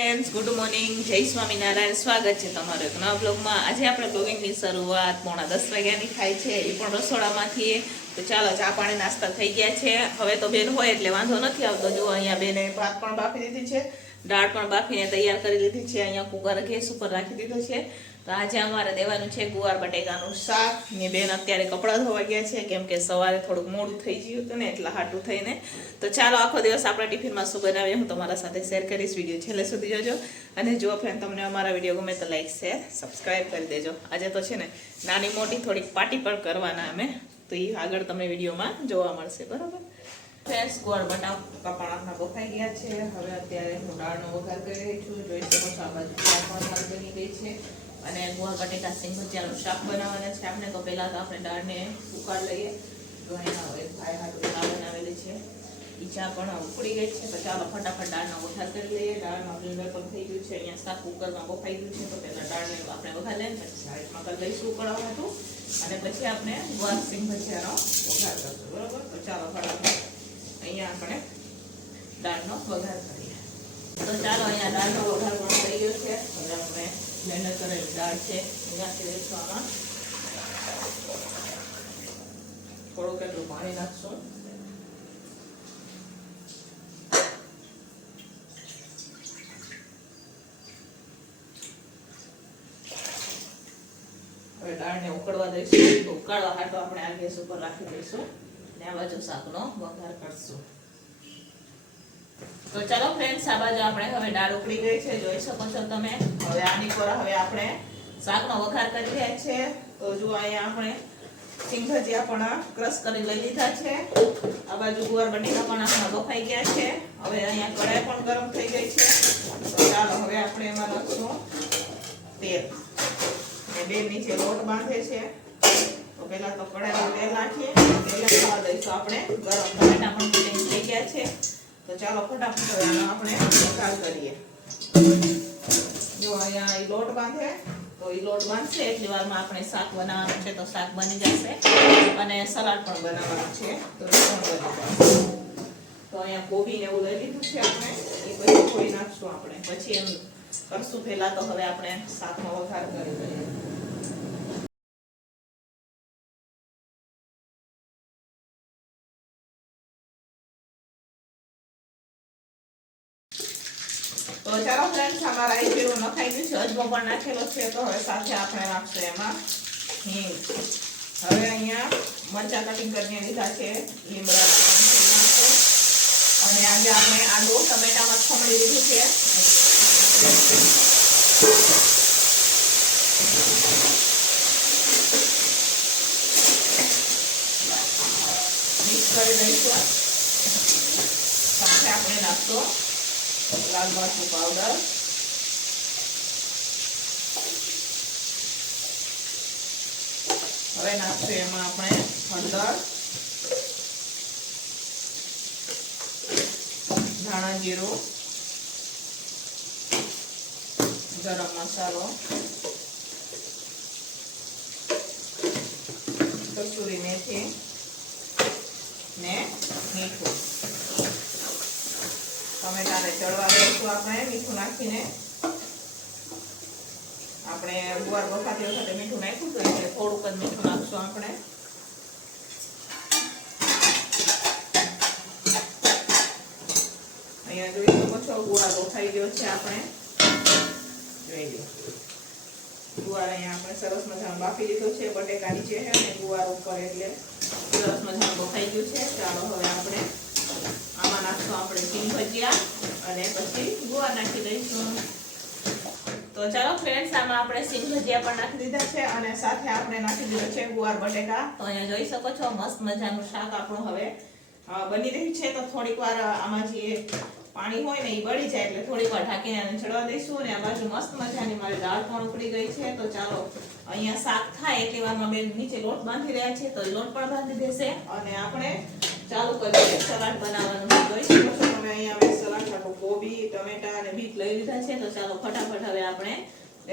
Friends, good morning, જય સ્વામિનારાયણ. સ્વાગત છે તમારો એક નવા બ્લોગમાં. આજે આપણે બ્લોગિંગની શરૂઆત 9:30 વાગ્યાની થાય છે, એ પણ રસોડામાંથી. તો ચાલો, ચા પાણી નાસ્તા થઈ ગયા છે. હવે તો બેન હોય એટલે વાંધો નથી આવતો. જો અહીંયા બેને ભાત પણ બાફી દીધી છે, દાળ પણ બાફીને તૈયાર કરી લીધી છે. અહીંયા કુકર ગેસ ઉપર રાખી દીધો છે. તો આજે અમારે દેવાનું છે ગુવાર બટેકાનું શાક. ને બેન અત્યારે કપડાં ધોવા ગયા છે, કેમ કે સવારે થોડુંક મોડું થઈ ગયું હતું ને, એટલા હાટું થઈને. તો ચાલો, આખો દિવસ આપણે ટિફિનમાં શું બનાવીએ હું તમારા સાથે શેર કરીશ. વિડીયો છેલ્લે સુધી જોજો. અને જો ફ્રેન્ડ તમને અમારા વિડીયો ગમે તો લાઈક શેર સબસ્ક્રાઈબ કરી દેજો. આજે તો છે ને નાની મોટી થોડીક પાર્ટી પણ કરવાના અમે, તો એ આગળ તમને વિડીયોમાં જોવા મળશે. બરાબર ફ્રેન્ડ્સ, ગુવાર બટાકા પણ આપણા બફાઈ ગયા છે. હવે અત્યારે હું દાળનો વઘાર કરી રહી છું. જોઈ શકો છો આ બાજુ દાળ બની ગઈ છે. અને ગુવાર બટેકા સિંગ ભજીયાનું શાક બનાવવાના છે આપણે. તો પહેલાં તો આપણે દાળને ઉકાળ લઈએ. તો અહીંયા હવે ભાઈ હાટું દાળ બનાવેલી છે, એ ચા પણ ઉકળી ગઈ છે. તો ચાલો ફટાફટ દાળનો વઘાર કરી લઈએ. દાળમાં બ્લેન્ડર પણ થઈ ગયું છે. અહીંયા શાક કુકરમાં બફાઈ ગયું છે. તો પહેલાં દાળને આપણે વઘાર લઈએ, પછી સાઈડમાં કરી લઈશું ઉકળવા હતું, અને પછી આપણે ગુવાર સિંગ ભજીયાનો વઘાર કરશું. બરાબર, તો ચાલો ફટાફટ અહીંયા આપણે દાળનો વઘાર કરીએ. તો ચાલો, અહીંયા દાળનો વઘાર પણ થઈ ગયો છે. હવે આપણે બ્લેન્ડર કરેલી દાળ છે નાખી દઈશું. આમાં થોડુંક એટલું પાણી નાખશું. હવે દાળને ઉકળવા દઈશું. તો ઉકાળવા હાટો આપણે આ ગેસ ઉપર રાખી દઈશું, ને આ બાજુ શાકનો વઘાર કરશું. તો ચાલો ફ્રેન્ડ્સ, આ બાજુ આપણે હવે દાળ ઉકળી ગઈ છે, જોઈ શકો છો તમે. હવે આની પર હવે આપણે શાકનો વઘાર કરી રહ્યા છે. તો જો અહીંયા આપણે સિંગ ભજીયા પણ ક્રશ કરી લઈ લીધા છે. આ બાજુ ગુવાર બટેકા પણ આપણા બફાઈ ગયા છે. હવે અહીંયા કઢાઈ પણ ગરમ થઈ ગઈ છે. તો ચાલો, હવે આપણે એમાં નાખશું તેલ. ને બે નીચે લોટ બાંધે છે. તો પહેલા તો કઢાઈમાં તેલ નાખીએ. તેલ નાખવા દઈશું આપણે ગરમ. ટમેટા પણ થઈ ગયા છે. તો ચાલો ફટાફટ હવે આનો આપણે વઘાર કરીએ. જો અહીંયા એ લોટ બાંધે, તો એ લોટ બાંધશે એટલી વારમાં આપણે શાક બનાવવાનું છે. તો શાક બની જશે, અને સલાડ પણ બનાવવાનું છે. તો એ પણ બની જશે. તો અહીંયા કોબી ને એવું લઈ લીધું છે આપણે, એ પછી થોડી નાખશું આપણે. પછી એમ કરશું. પહેલા તો હવે આપણે શાકનો વઘાર કરી દઈએ. તો ચાલો ફ્રેન્ડ્સ, અમારા આ જીરું નખાઈ ગયું છે, અજમો પણ નાખેલો છે. તો હવે સાથે આપણે નાખશું એમાં હિંગ. હવે અહીંયા મરચાં કટિંગ કરીને લીધા છે, લીમડા નાખશું. અને આજે આપણે આલુ ટમેટામાં ખમણી લીધું છે, મિક્સ કરી દઈશું. સાથે આપણે નાખશું લાલ મરચું પાવડર, હવે નાખશું એમાં આપણે હળદર, ધાણા જીરું, ગરમ મસાલો, કસૂરી મેથી ને મીઠું. ટમેટાને ચડવા દઈશું આપણે મીઠું નાખીને. આપણે ગુવાર બફાતી વખતે મીઠું નાખ્યું હતું, એટલે થોડુંક જ મીઠું નાખશું આપણે. અહીંયા જોઈ શકો છો ગુવાર બફાઈ ગયો છે. આપણે જોઈ લો, ગુવાર અહીંયા આપણે સરસ મજાનો બાફી લીધો છે. બટેકા નીચે છે અને ગુવાર ઉપર, એટલે સરસ મજાનું બફાઈ ગયું છે. ચાલો, હવે આપણે આમાં નાખશું આપણે સિંગ ભજીયા, અને પછી ગુવાર નાખી દઈશું. તો ચાલો ફ્રેન્ડ્સ, આમાં આપણે સિંગ ભજીયા પણ નાખી દીધા છે, અને સાથે આપણે નાખી દીધો છે ગુવાર બટેકા. તો અહીંયા જોઈ શકો છો મસ્ત મજાનું શાક આપણું હવે બની રહ્યું છે. તો થોડીક વાર આમાં જે પાણી હોય ને એ બળી જાય, એટલે થોડીક વાર ઢાંકીને આને ચડવા દઈશું. અને આ બાજુ મસ્ત મજાની મારી દાળ પણ ઉકળી ગઈ છે. તો ચાલો, અહીંયા શાક થાય એટલી વારમાં બેન નીચે લોટ બાંધી રહ્યા છે, તો એ લોટ પણ બાંધી દેશે, અને આપણે ચાલુ કરીએ સલાડ બનાવવાનું. જોઈ શકો છો તમે, અહીંયા અમે સલાડ માટે કોબી, ટમેટા અને બીટ લઈ લીધા છે. તો ચાલો ફટાફટ હવે આપણે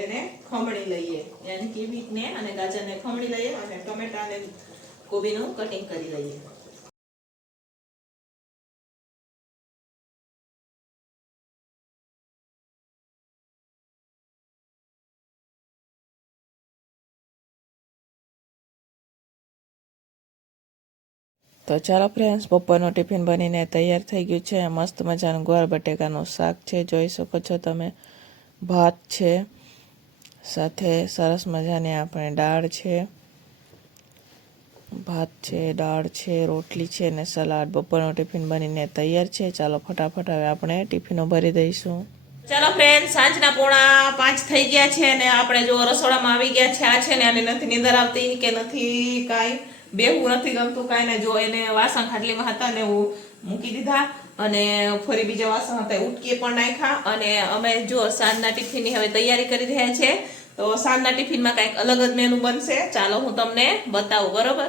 એને ખમણી લઈએ. યાની કે બીટને અને ગાજરને ખમણી લઈએ, અને ટમેટા અને કોબીનું કટિંગ કરી લઈએ. તો ચાલો ફ્રેન્ડ્સ, બપોરનું ટિફિન બનીને તૈયાર થઈ ગયું છે. મસ્ત મજાનું ગુવાર બટેકાનું શાક છે, જોઈ શકો છો તમે. ભાત છે, સાથે સરસ મજાની આપણે દાળ છે, ભાત છે, દાળ છે, રોટલી છે ને સલાડ. બપોરનું ટિફિન બનીને તૈયાર છે. ચાલો ફટાફટ હવે આપણે ટિફિનો ભરી દઈશું. ચાલો ફ્રેન્ડ, સાંજના 4:45 થઈ ગયા છે અને આપણે જો રસોડામાં આવી ગયા છે. આ છે ને આને નથી નીંદર આવતી કે નથી કાંઈ બેહવું નથી ગમતું કાંઈ ને. જો એને વાસણ ખાટલીમાં હતા ને હું મૂકી દીધા અને ફરી બીજા વાસણ હતા ઉટકી પણ નાખ્યા. અને અમે જો સાંજના ટિફિનની હવે તૈયારી કરી રહ્યા છે. તો સાંજના ટિફિનમાં કંઈક અલગ જ મેનુ બનશે. ચાલો હું તમને બતાવું, બરોબર?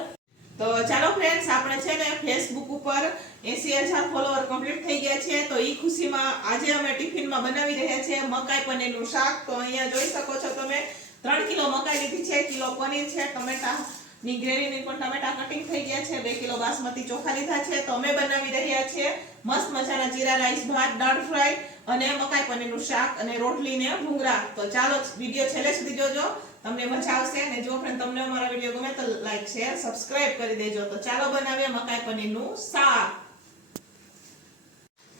તો ચાલો ફ્રેન્ડ્સ, આપણે છે ને ફેસબુક ઉપર 80,000 ફોલોવર કમ્પ્લીટ થઈ ગયા છે. તો એ ખુશીમાં આજે અમે ટિફિનમાં બનાવી રહ્યા છીએ મકાઈ પનીરનું શાક. તો અહીંયા જોઈ શકો છો તમે 3 કિલો મકાઈ લીધી છે, કિલો પનીર છે, ટમેટા ની ગ્રેવીની પણ ટમેટા કટિંગ થઈ ગયા છે, 2 કિલો બાસમતી ચોખા લીધા છે. તો અમે બનાવી રહ્યા છીએ મસ્ત મજાના જીરા રાઈસ, ભાત, દાળ ફ્રાય અને મકાઈ પનીરનું શાક અને રોટલી ને ભૂંગળા. તો ચાલો વિડિયો છેલ્લે સુધી જોજો, તમને મજા આવશે. અને જો ફ્રેન્ડ તમને અમારા વિડિયો ગમે તો લાઈક, શેર, સબસ્ક્રાઇબ કરી દેજો. તો ચાલો બનાવીએ મકાઈ પનીરનું શાક.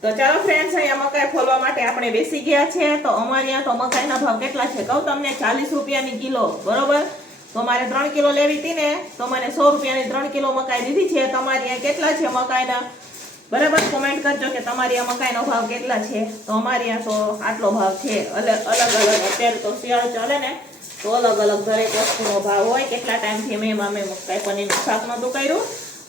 તો ચાલો ફ્રેન્ડ્સ, અહીંયા મકાઈ ફોલવા માટે આપણે બેસી ગયા છે. તો અમારે અહીંયા તો મકાઈના ભાવ કેટલા છે કહું તમને, 40 રૂપિયાની કિલો, બરોબર? તો મારે 3 કિલો લેવી હતી ને તો મને 100 રૂપિયાની 3 કિલો મકાઈ દીધી છે. તમારી અહીંયા કેટલા છે મકાઈના, બરાબર? કોમેન્ટ કરજો કે તમારી આ મકાઈનો ભાવ કેટલા છે. તો અમારી અહીંયા તો આટલો ભાવ છે. અલગ અલગ અત્યારે તો શિયાળો ચાલે ને તો અલગ અલગ દરેક વસ્તુનો ભાવ હોય. કેટલા ટાઈમથી મેં મકાઈ પનીરનું શાક નહોતું કર્યું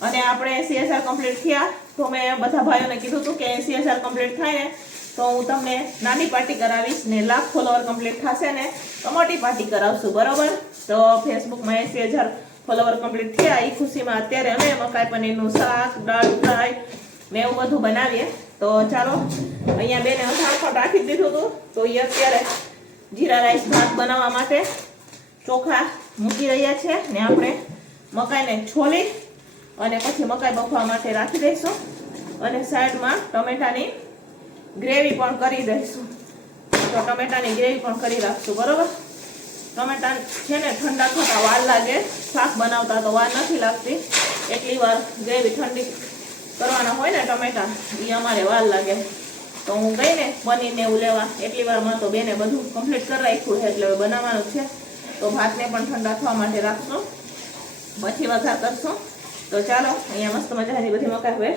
અને આપણે 80,000 કમ્પ્લીટ થયા. તો મેં બધા ભાઈઓને કીધું હતું કે 80,000 કમ્પ્લીટ થાય ને તો હું તમને નાની પાર્ટી કરાવીશ ને 1,00,000 ફોલોવર કમ્પ્લીટ થશે ને તો મોટી પાર્ટી કરાવશું, બરોબર? તો ફેસબુકમાં 80,000 ફોલોવર કમ્પ્લીટ થયા એ ખુશીમાં અત્યારે અમે મકાઈ પનીરનું શાક, દાળ ફ્રાય ને એવું બધું બનાવીએ. તો ચાલો, અહીંયા બેને અધારખોટ રાખી દીધું હતું. તો એ અત્યારે જીરા રાઈસ ભાત બનાવવા માટે ચોખા મૂકી રહ્યા છે ને આપણે મકાઈને છોલી અને પછી મકાઈ બફવા માટે રાખી દઈશું. અને સાઈડમાં ટમેટાની ગ્રેવી પણ કરી દઈશું. તો ટમેટાની ગ્રેવી પણ કરી રાખશું, બરોબર? ટમેટા છે ને ઠંડા થતા વાર લાગે, શાક બનાવતા તો વાર નથી લાગતી. એટલી વાર ગ્રેવી ઠંડી કરવાના હોય ને ટમેટા, એ અમારે વાર લાગે. તો હું ગઈ ને પનીરને એવું લેવા, એટલી વારમાં તો બેને બધું કમ્પ્લીટ કરી રાખ્યું છે એટલે બનાવવાનું છે. તો ભાતને પણ ઠંડા થવા માટે રાખશું, પછી વઘાર કરશું. તો ચાલો, અહીંયા મસ્ત મજાની બધી મકાઈ હવે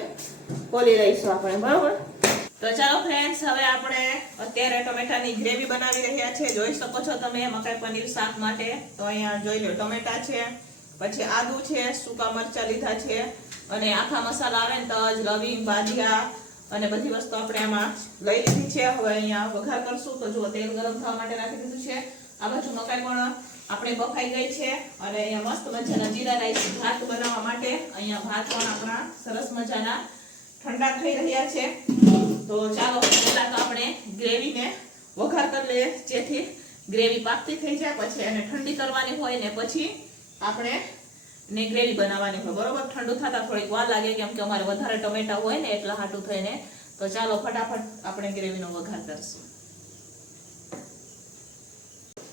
ખોલી રહીશું આપણે, બરોબર? તો ચાલો ફ્રેન્ડ્સ, હવે આપણે અત્યારે ટમેટાની ગ્રેવી બનાવી રહ્યા છે. જોઈ શકો છો તમે મકાઈ પનીર શાક માટે. તો અહીંયા જોઈ લો, ટમેટા છે, પછી આદુ છે, સૂકા મરચા લીધા છે અને આખા મસાલા આવે ને તજ, લવિંગ, બાદિયા અને બધી વસ્તુ આપણે આમાં લઈ લીધી છે. હવે અહીંયા વઘાર કરશું. તો જો તેલ ગરમ થવા માટે રાખી દીધું છે. આ બાજુ મકાઈ પણ આપણે બફાઈ ગઈ છે. અને અહીંયા મસ્ત મજાના જીરા રાઈસ ભાત બનાવવા માટે અહીંયા ભાત પણ આપણા સરસ મજાના ઠંડા થઈ રહ્યા છે. તો ચાલો પહેલા તો આપણે ગ્રેવીને વઘાર કરી લઈએ, જેથી ગ્રેવી પાકતી થઈ જાય. પછી એને ઠંડી કરવાની હોય ને પછી આપણે ને ગ્રેવી બનાવવાની હોય, બરોબર? ઠંડુ થતા થોડીક વાર લાગે કેમ કે અમારે વધારે ટમેટા હોય ને એટલા હાટું થઈને. તો ચાલો ફટાફટ આપણે ગ્રેવીનો વઘાર કરશું.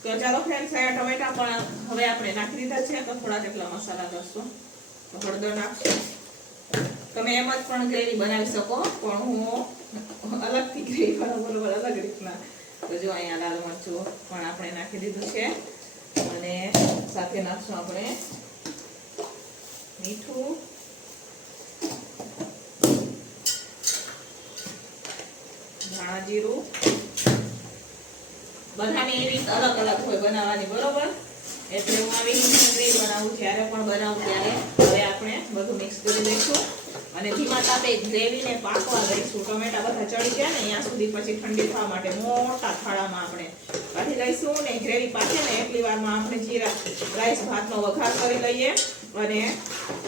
તો ચાલો ફ્રેન્ડ્સ, આ ટમેટા પણ હવે આપણે નાખી દીધા છે. તો થોડા જેટલા મસાલા કરશું. તો હળદર નાખશું. તમે એમ જ પણ ગ્રેવી બનાવી શકો, પણ હું અલગથી ગ્રેવી બનાવું, બરોબર? અલગ રીતના. તો જો અહીંયા લાલ મરચું પણ આપણે નાખી દીધું છે અને સાથે નાખશું આપણે મીઠું, ધાણા જીરું. બધાની રીત અલગ અલગ હોય બનાવવાની, બરોબર? એટલે હું આવી રીતે ગ્રેવી બનાવું, જ્યારે પણ બનાવું ત્યારે. હવે આપણે બધું મિક્સ કરી દઈશું અને ધીમા તાપે ગ્રેવીને પાકવા દઈશું. ટમેટા બધા ચડી ગયા ને ત્યાં સુધી, પછી ઠંડી થવા માટે મોટા થાળામાં આપણે કાઢી લઈશું. ને ગ્રેવી પાકે ને એટલી વારમાં આપણે જીરા રાઈસ ભાતનો વઘાર કરી લઈએ. અને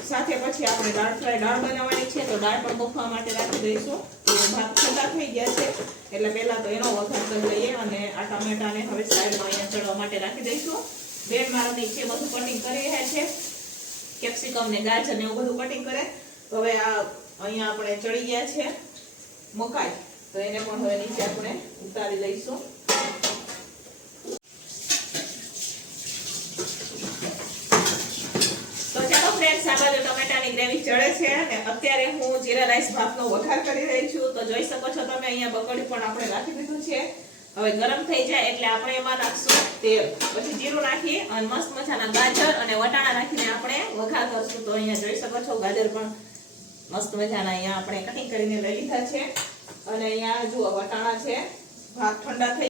સાથે પછી આપણે દાળ ફ્રાય દાળ બનાવવાની છે. તો દાળ પણ બફવા માટે રાખી દઈશું. ભાત ઠંડા થઈ ગયા છે એટલે પહેલા તો એનો વઘાર કરી લઈએ. અને આ ટમેટાને હવે સાઈડમાં અહીંયા ચડવા માટે રાખી દઈશું. બેન મારા નીચે બધું કટિંગ કરી રહ્યા છે, કેપ્સિકમ ને ગાજર ને એવું બધું કટિંગ કરે. તો હવે આ અહીંયા આપણે ચડી ગયા છે મકાઈ, તો એને પણ હવે નીચે આપણે ઉતારી લઈશું. તો ચાલો ફ્રેન્ડ્સ, આ બાજુ ટમેટાની ગ્રેવી ચડે છે અને અત્યારે હું જીરા રાઈસ ભાતનો વઘાર કરી રહી છું. તો જોઈ શકો છો તમે અહીંયા બકડી પણ આપણે રાખી દીધું છે. હવે ગરમ થઈ જાય એટલે આપણે એમાં નાખશું તેલ, પછી જીરું નાખી અને મસ્ત મજાના ગાજર અને વટાણા નાખીને આપણે વઘાર કરશું. તો અહીંયા જોઈ શકો છો ગાજર પણ મસ્ત મજાના અહીંયા આપણે કટિંગ કરીને લઈ લીધા છે અને અહીંયા જુઓ વટાણા છે. ભાત ઠંડા થઈ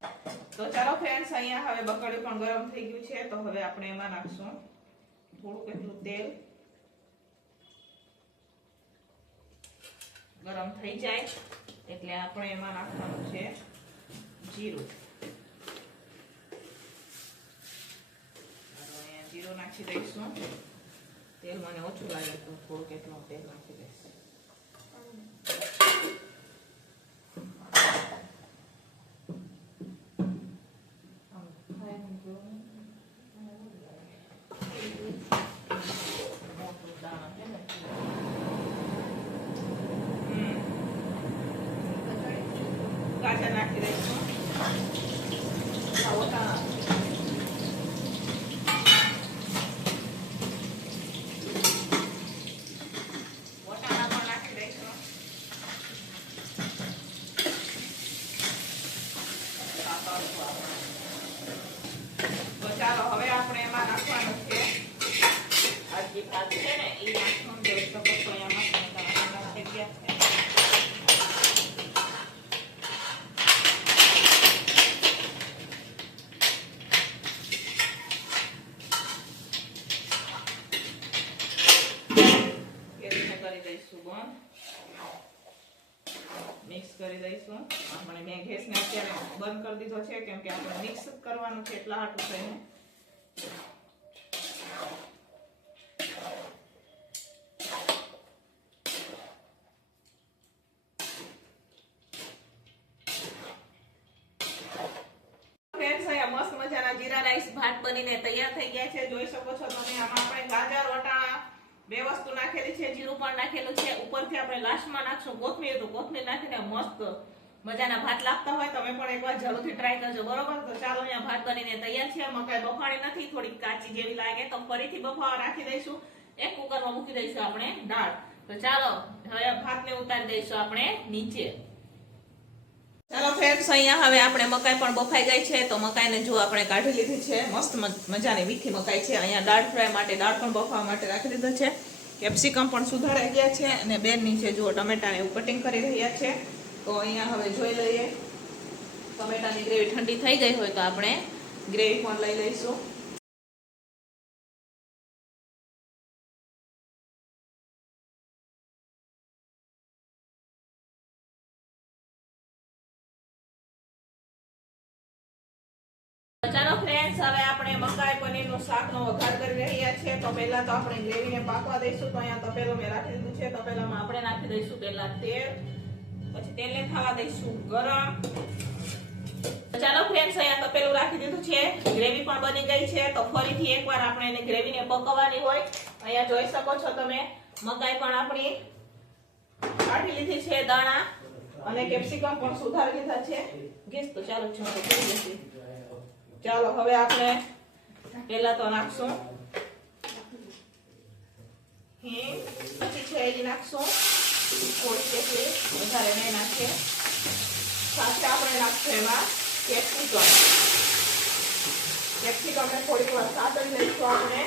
તો ચાલો ફ્રેન્ડ્સ, અહીંયા હવે બકડી પણ ગરમ થઈ ગયું છે. તો હવે આપણે એમાં નાખશું થોડુંક એટલું તેલ. ગરમ થઈ જાય એટલે આપણે એમાં નાખવાનું છે જીરું. જીરું નાખી દઈશું. તેલ મને ઓછું લાગે તો થોડુંક એટલું તેલ નાખી દઈશું. ગાજર નાખી દઈશું. વટાણા પણ નાખી દઈશું. તો ચાલો હવે આપણે એમાં નાખવાનું છે આ જે ભાત છે ને એ નાખવાનું. જોઈ શકો છો અહીંયા થઈ ગયા છે. મિક્સ કરી દઈશું. આપણે મેં ગેસને અત્યારે બંધ કરી દીધો છે કેમ કે આપણે મિક્સ કરવાનું છે એટલા હાટું થઈને. ફ્રેન્ડ્સ, અહીંયા મસ્ત મજાના જીરા રાઈસ ભાત બનીને તૈયાર થઈ ગયા છે. જોઈ શકો છો તમે. આમાં આપણે ગાજર વટાણા બે વસ્તુ નાખેલી છે, જીરું પણ નાખેલું છે. ઉપરથી આપણે લાસ્ટમાં નાખશું કોથમીર. તો કોથમીર નાખીને મસ્ત મજાના ભાત લાગતા હોય. તમે પણ એકવાર જરૂરથી ટ્રાય કરજો, બરોબર? તો ચાલો, અહીંયા ભાત બનીને તૈયાર છે. મકાઈ બફાણી નથી, થોડીક કાચી જેવી લાગે તો ફરીથી બફાવા રાખી દઈશું. એક કુકરમાં મૂકી દઈશું આપણે દાળ. તો ચાલો હવે ભાતને ઉતારી દઈશું આપણે નીચે. ચાલો ફ્રેન્ડ્સ, અહીંયા હવે આપણે મકાઈ પણ બફાઈ ગઈ છે. તો મકાઈને જો આપણે કાઢી લીધી છે. મસ્ત મજાની મીઠી મકાઈ છે. અહીંયા દાળ ફ્રાય માટે દાળ પણ બફાવા માટે રાખી દીધો છે. કેપ્સિકમ પણ સુધારાઈ ગયા છે અને બેન નીચે જુઓ ટમેટાને એવું કટિંગ કરી રહ્યા છે. તો અહીંયા હવે જોઈ લઈએ. ટમેટાની ગ્રેવી ઠંડી થઈ ગઈ હોય તો આપણે ગ્રેવી પણ લઈ લઈશું. ચાલો ફ્રેન્ડ્સ, હવે આપણે મકાઈ પનીરનું શાકનો વઘાર કરી રહ્યા છીએ. તો પહેલા તો આપણે ગ્રેવીને પાકવા દઈશું. તો અહીંયા તપેલું મેં રાખી દીધું છે. તપેલામાં આપણે નાખી દઈશું પહેલા તેલ, પછી તેલને થવા દઈશું ગરમ. ચાલો ફ્રેન્ડ્સ, અહીંયા તપેલું રાખી દીધું છે. ગ્રેવી પણ બની ગઈ છે. તો ફરીથી એકવાર આપણે એને ગ્રેવીને પકવવાની હોય. અહીંયા જોઈ શકો છો તમે મકાઈ પણ આપણી કાઢી લીધી છે દાણા અને કેપ્સિકમ પણ સુધારી લીધા છે. ગેસ તો ચાલો છો કરી દઈશું. ચાલો હવે આપણે પહેલા તો નાખશું હિંગ, પછી છે એ નાખશું થોડી કેટલી, વધારે નહીં નાખીએ. સાથે આપણે નાખશું એમાં કેપ્સિકમ. કેપ્સિકમને થોડીક વાર સાતળી લઈશું આપણે.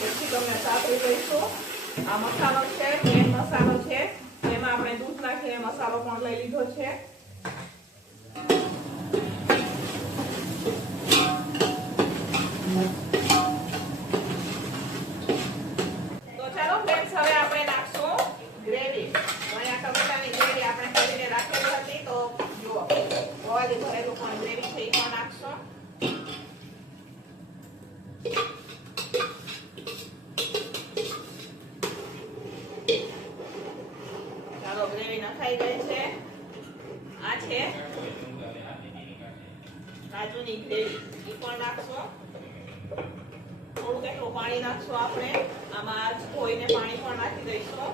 કેપ્સિકમને સાતળી લઈશું. આ મસાલો છે, મેન મસાલો છે. એમાં આપણે દૂધ નાખીને મસાલો પણ લઈ લીધો છે. તો ચાલો ફ્રેન્ડ્સ, હવે આપણે નાખશું ગ્રેવી. અહીંયા ટમેટાની ગ્રેવી આપણે કરીને રાખેલી હતી. તો જુઓ ઓઇલ ભરેલું પણ ગ્રેવી છે, એ પણ નાખશું. ગ્રેવી નખાઈ ગઈ છે. આ છે કાજુની ગ્રેવી, એ પણ નાખશું. થોડું એટલું પાણી નાખશું આપણે. આમાં ધોઈને પાણી પણ નાખી દઈશું.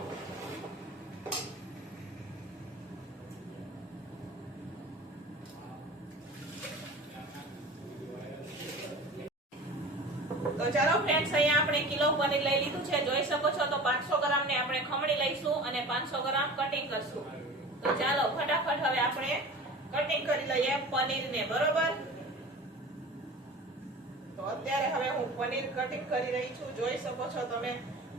તો ચાલો ફ્રેન્ડ્સ, અહીંયા આપણે કિલો પનીર લઈ લીધું છે. જોઈ શકો છો તો 500 ગ્રામ ને આપણે ખમણી લઈશું અને 500 ગ્રામ કટિંગ કરશું. તો ચાલો ફટાફટ હવે આપણે કટિંગ કરી લઈએ પનીરને, બરોબર? તો અત્યારે હવે હું પનીર કટિંગ કરી રહી છું. જોઈ શકો છો તમે,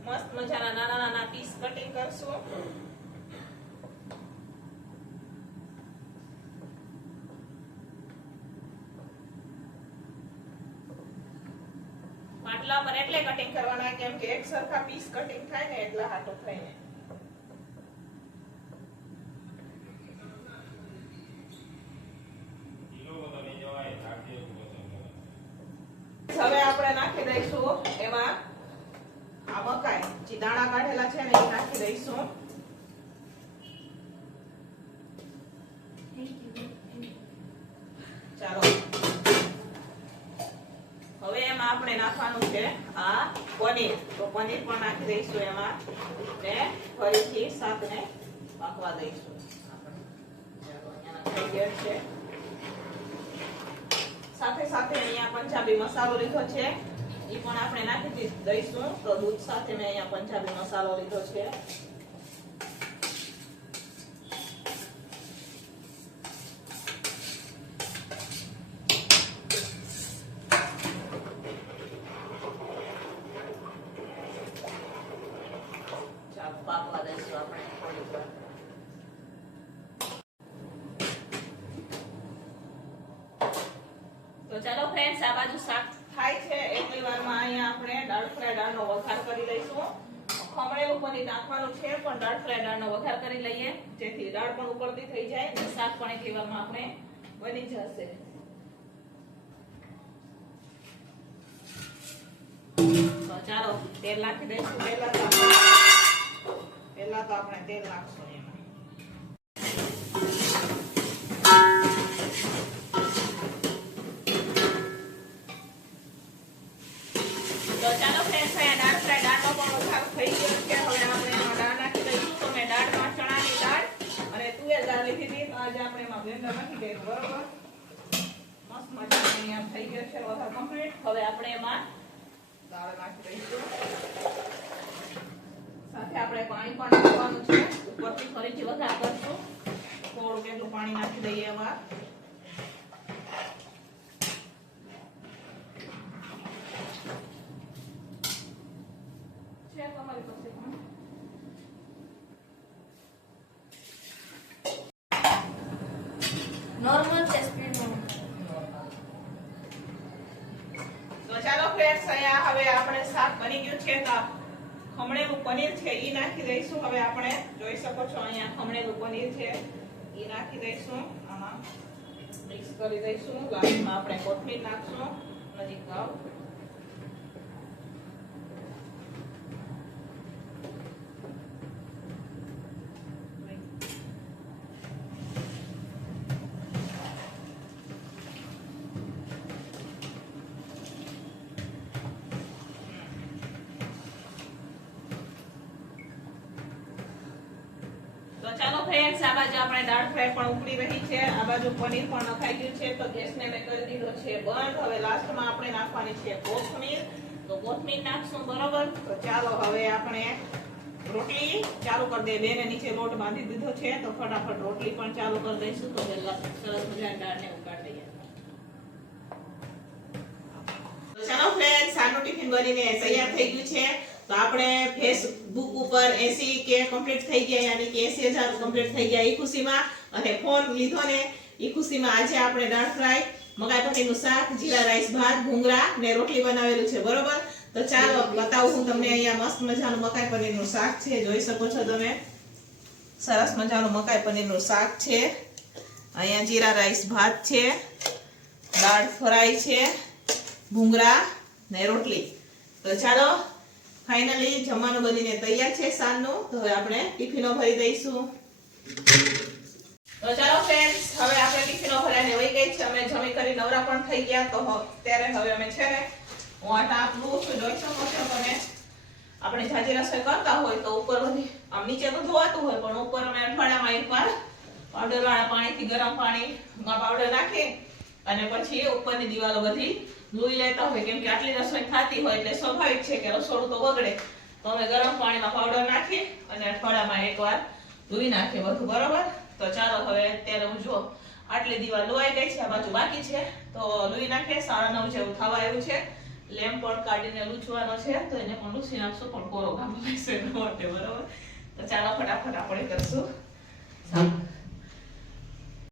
મસ્ત મજાના નાના નાના પીસ કટિંગ કરશું. માટલા પર એટલે કટિંગ કરવાના કેમ કે એક સરખા પીસ કટિંગ થાય ને એટલા હાટો થઈને. હવે આપણે નાખી દઈશું એમાં આ મકાઈ, જે દાણા કાઢેલા છે ને એ નાખી દઈશું. ચાલો હવે એમાં આપણે નાખવાનું છે આ પનીર. તો પનીર પણ નાખી દઈશું એમાં ને ફરીથી શાકને પાકવા દઈશું. થઈ ગયો છે. સાથે સાથે અહીંયા પંજાબી મસાલો લીધો છે, એ પણ આપણે નાખી દઈશું. તો દૂધ સાથે મેં અહીંયા પંજાબી મસાલો લીધો છે. ચાલો પાકવા દઈશું આપણે થોડીક વાર. તો ચાલો ફ્રેન્ડ્સ, આ બાજુ શાક થાય છે એટલી વારમાં અહીંયા આપણે દાળ ફ્રાય દાળનો વઘાર કરી લઈશું. ખમણેલું પનીર નાખવાનું છે પણ દાળ ફ્રાય દાળનો વઘાર કરી લઈએ, જેથી દાળ પણ ઉકળતી થઈ જાય અને શાક પણ એટલી વારમાં આપણે બની જશે. તો ચાલો તેલ નાખી દઈશું. પહેલા તો આપણે તેલ નાખશું એમાં. તો ચાલો ફ્રેન્ડ્સ, અહીંયા દાળ ફ્રાય દાળનો પણ વઘાર થઈ ગયો છે. હવે આપણે એમાં દાળ નાખી દઈશું. તો મેં દાળમાં ચણાની દાળ અને તુવેર દાળ લીધી હતી. તો આજે આપણે એમાં બ્લેન્ડર નાખી દઈશું, બરોબર? મસ્ત મજાનો અહીંયા થઈ ગયો છે વઘાર કમ્પ્લીટ. હવે આપણે એમાં દાળ નાખી દઈશું. સાથે આપણે પાણી પણ નાખવાનું છે. ઉપરથી ફરીથી વઘાર કરશું. થોડું કેટલું પાણી નાખી દઈએ એમાં. છે તમારી પાસે પણ નોર્મલ છે, સ્પીડ નોર્મલ. તો ચાલો ફ્રેન્ડ્સ, અહીંયા હવે આપણે શાક બની ગયું છે. તો ખમણેલું પનીર છે એ નાખી દઈશું. હવે આપણે જોઈ શકો છો અહીંયા ખમણેલું પનીર છે એ નાખી દઈશું. આમાં મિક્સ કરી દઈશું. લાસ્ટમાં આપણે કોથમીર નાખશું. નજીક આવ. તો ચાલો ફ્રેન્ડ્સ, આ બાજુ આપણે દાળ ફ્રાય પણ ઉકળી રહી છે. આ બાજુ પનીર પણ નખાઈ ગયું છે. તો ગેસને મેં કરી દીધો છે બંધ. હવે લાસ્ટમાં આપણે નાખવાની છે કોથમીર. તો કોથમીર નાખશું, બરોબર? તો ચાલો હવે આપણે રોટલી ચાલુ કરી દઈએ. બેને નીચે લોટ બાંધી દીધો છે. તો ફટાફટ રોટલી પણ ચાલુ કરી દઈશું. તો પહેલા સરસ મજાની દાળને ઉકાળી દઈએ. તો ચાલો ફ્રેન્ડ્સ, આનું ટિફિન બનીને તૈયાર થઈ ગયું છે. તો આપણે ફેસબુક ઉપર 80 કે કમ્પ્લીટ થઈ ગયા, યાની કે 80,000 કમ્પ્લીટ થઈ ગયા એ ખુશીમાં, અને ફોન લીધો ને એ ખુશીમાં આજે આપણે દાળ ફ્રાય, મકાઈ પનીરનું શાક, જીરા રાઈસ ભાત, ભૂંગળા ને રોટલી બનાવેલું છે, બરોબર? તો ચાલો બતાવું હું તમને. અહીંયા મસ્ત મજાનું મકાઈ પનીરનું શાક છે. જોઈ શકો છો તમે, સરસ મજાનું મકાઈ પનીરનું શાક છે. અહીંયા જીરા રાઈસ ભાત છે, દાળ ફ્રાય છે, ભૂંગળા ને રોટલી. તો ચાલો ફાઇનલી જમવાનું બનીને તૈયાર છે સાંજનું. તો હવે આપણે ટિફિનો ભરી દઈશું. તો ચાલો ફ્રેન્ડ્સ, હવે આપણે ટિફિનો ભરાઈને વહી ગઈ છે. અમે જમી કરી નવરા પણ થઈ ગયા. તો અત્યારે હવે અમે છે ને, હું આટા આપલું છું. જોઈ શકો છો તમે. આપણે જાજી રસોઈ કરતા હોય તો ઉપર બધી આમ નીચે તો ધોવાતું હોય, પણ ઉપર અમે અઠવાડિયામાં એકવાર પાવડર વાળા પાણીથી ગરમ પાણીમાં પાવડર નાખી અને પછી ઉપરની દિવાલો બધી ધોઈ લેતા હોય, કેમ કે આટલી રસોઈ થતી હોય એટલે સ્વાભાવિક છે કે રસોડું તો બગડે. તો અમે ગરમ પાણીમાં પાવડર નાખી અને અઠવાડિયામાં એકવાર ધોઈ નાખીએ બધું. બરોબર, તો ચાલો હવે અત્યારે હું જો આટલી દીવાલ લોવાઈ ગઈ છે, આ બાજુ બાકી છે તો લૂઈ નાખીએ. 9:30 જેવું થવા આવ્યું છે. લેમ્પ પણ કાઢીને લૂછવાનો છે તો એને પણ લૂછી નાખશું, પણ કોરો ગામ લાગશે એના માટે. બરોબર, તો ચાલો ફટાફટ આપણે કરશું.